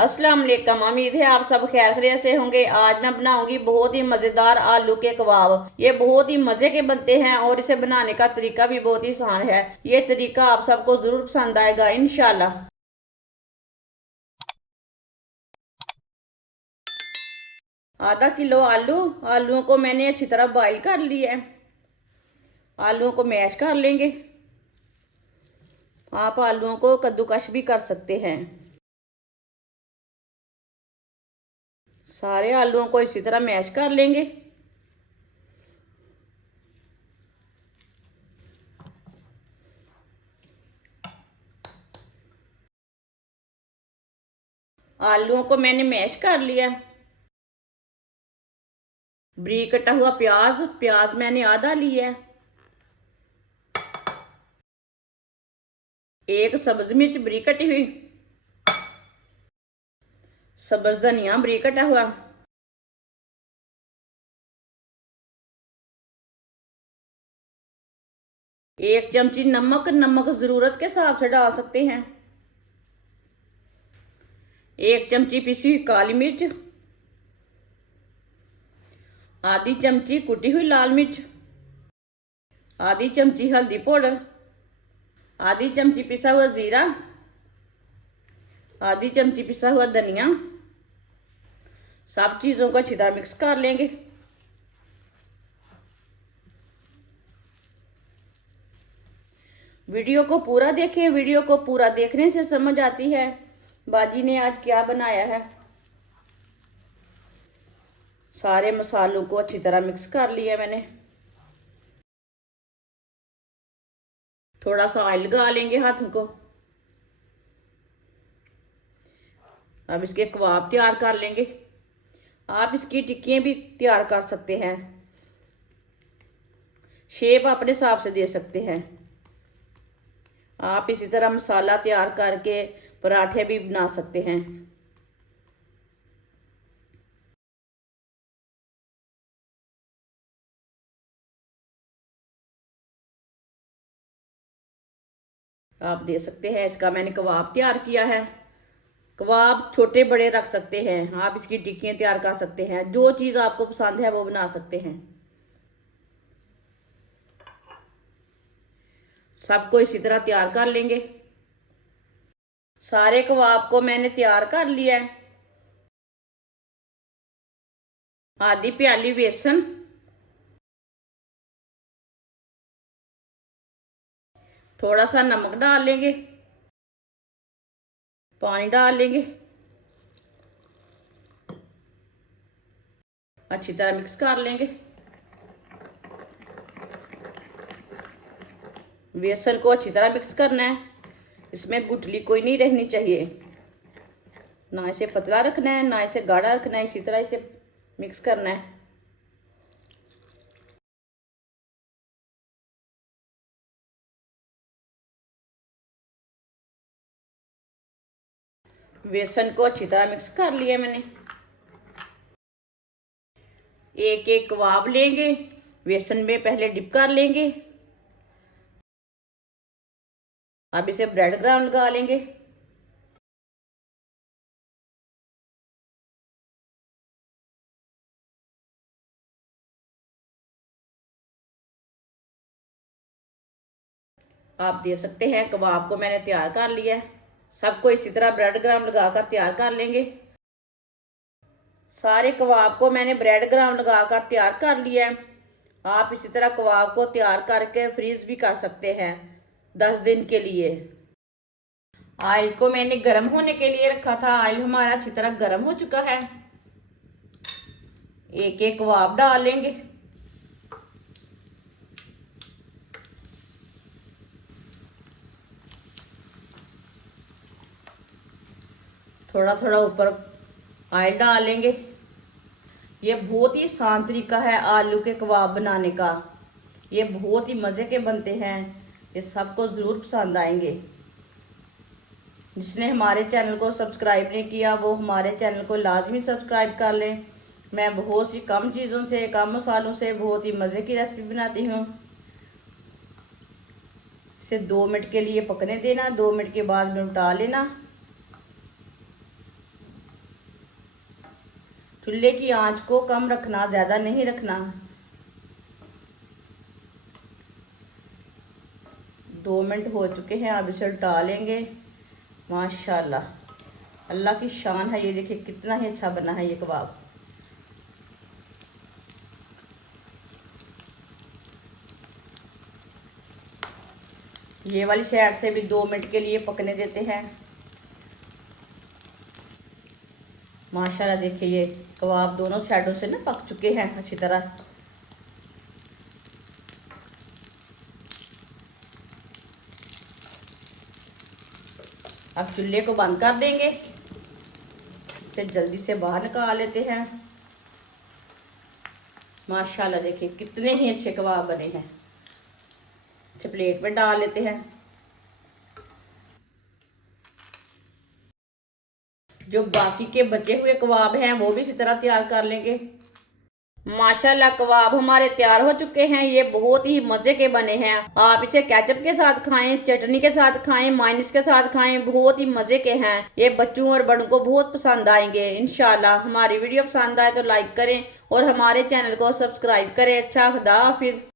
अस्सलाम वालेकुम। उम्मीद है आप सब खैर खैरियत से होंगे। आज मैं बनाऊंगी बहुत ही मज़ेदार आलू के कबाब। ये बहुत ही मज़े के बनते हैं और इसे बनाने का तरीका भी बहुत ही आसान है। ये तरीका आप सबको ज़रूर पसंद आएगा इंशाल्लाह। आधा किलो आलू। आलूओं को मैंने अच्छी तरह बॉईल कर लिया है। आलूओं को मैश कर लेंगे। आप आलूओं को कद्दूकश भी कर सकते हैं। सारे आलूओं को इसी तरह मैश कर लेंगे। आलूओं को मैंने मैश कर लिया। बारीक कटा हुआ प्याज। प्याज मैंने आधा लिया है। एक सब्ज मिर्च बारीक कटी हुई। सब्ज धनिया बारीक कटा हुआ। एक चमची नमक। नमक जरूरत के हिसाब से डाल सकते हैं। एक चमची पिसी हुई काली मिर्च। आधी चमची कुटी हुई लाल मिर्च। आधी चमची हल्दी पाउडर। आधी चमची पिसा हुआ जीरा। आधी चमची पिसा हुआ धनिया। सब चीज़ों को अच्छी तरह मिक्स कर लेंगे। वीडियो को पूरा देखें। वीडियो को पूरा देखने से समझ आती है बाजी ने आज क्या बनाया है। सारे मसालों को अच्छी तरह मिक्स कर लिया मैंने। थोड़ा सा ऑयल लगा लेंगे हाथों को। अब इसके कबाब तैयार कर लेंगे। आप इसकी टिक्कियाँ भी तैयार कर सकते हैं। शेप अपने हिसाब से दे सकते हैं। आप इसी तरह मसाला तैयार करके पराठे भी बना सकते हैं। आप दे सकते हैं। इसका मैंने कबाब तैयार किया है। कबाब छोटे बड़े रख सकते हैं। आप इसकी टिक्कियाँ तैयार कर सकते हैं। जो चीज़ आपको पसंद है वो बना सकते हैं। सबको इसी तरह तैयार कर लेंगे। सारे कबाब को मैंने तैयार कर लिया है। आधी प्याली बेसन। थोड़ा सा नमक डाल लेंगे। पानी डाल लेंगे। अच्छी तरह मिक्स कर लेंगे। बेसन को अच्छी तरह मिक्स करना है। इसमें गुठली कोई नहीं रहनी चाहिए। ना इसे पतला रखना है ना इसे गाढ़ा रखना है। इसी तरह इसे मिक्स करना है। बेसन को अच्छी तरह मिक्स कर लिया मैंने। एक एक कबाब लेंगे। बेसन में पहले डिप कर लेंगे। अब इसे ब्रेड क्रम्ब लगा लेंगे। आप दे सकते हैं। कबाब को मैंने तैयार कर लिया है। सबको इसी तरह ब्रेड क्रम्ब लगाकर तैयार कर लेंगे। सारे कबाब को मैंने ब्रेड क्रम्ब लगाकर तैयार कर लिया है। आप इसी तरह कबाब को तैयार करके फ्रीज भी कर सकते हैं 10 दिन के लिए। ऑयल को मैंने गर्म होने के लिए रखा था। ऑयल हमारा अच्छी तरह गर्म हो चुका है। एक एक कबाब डाल लेंगे। थोड़ा थोड़ा ऊपर ऑयल डाल लेंगे। ये बहुत ही आसान तरीका है आलू के कबाब बनाने का। ये बहुत ही मज़े के बनते हैं। ये सबको ज़रूर पसंद आएंगे। जिसने हमारे चैनल को सब्सक्राइब नहीं किया वो हमारे चैनल को लाजमी सब्सक्राइब कर लें। मैं बहुत सी कम चीज़ों से कम मसालों से बहुत ही मज़े की रेसिपी बनाती हूँ। इसे 2 मिनट के लिए पकने देना। 2 मिनट के बाद में उल्टा लेना। चूल्हे की आंच को कम रखना, ज़्यादा नहीं रखना। 2 मिनट हो चुके हैं, अब इसे डालेंगे। माशाल्लाह अल्लाह की शान है, ये देखिए कितना ही अच्छा बना है ये कबाब। ये वाली साइड से भी 2 मिनट के लिए पकने देते हैं। माशाल्लाह देखिए ये कबाब दोनों साइडों से ना पक चुके हैं अच्छी तरह। अब चूल्हे को बंद कर देंगे, इसे जल्दी से बाहर निकाल लेते हैं। माशाल्लाह देखिए कितने ही अच्छे कबाब बने हैं। इसे प्लेट में डाल लेते हैं। जो बाकी के बचे हुए कबाब हैं वो भी इसी तरह तैयार कर लेंगे। माशाल्लाह कबाब हमारे तैयार हो चुके हैं। ये बहुत ही मज़े के बने हैं। आप इसे केचप के साथ खाएं, चटनी के साथ खाएं, मायोनीज के साथ खाएं, बहुत ही मज़े के हैं। ये बच्चों और बड़ों को बहुत पसंद आएंगे इंशाल्लाह। हमारी वीडियो पसंद आए तो लाइक करें और हमारे चैनल को सब्सक्राइब करें। अच्छा, खुदा हाफिज़।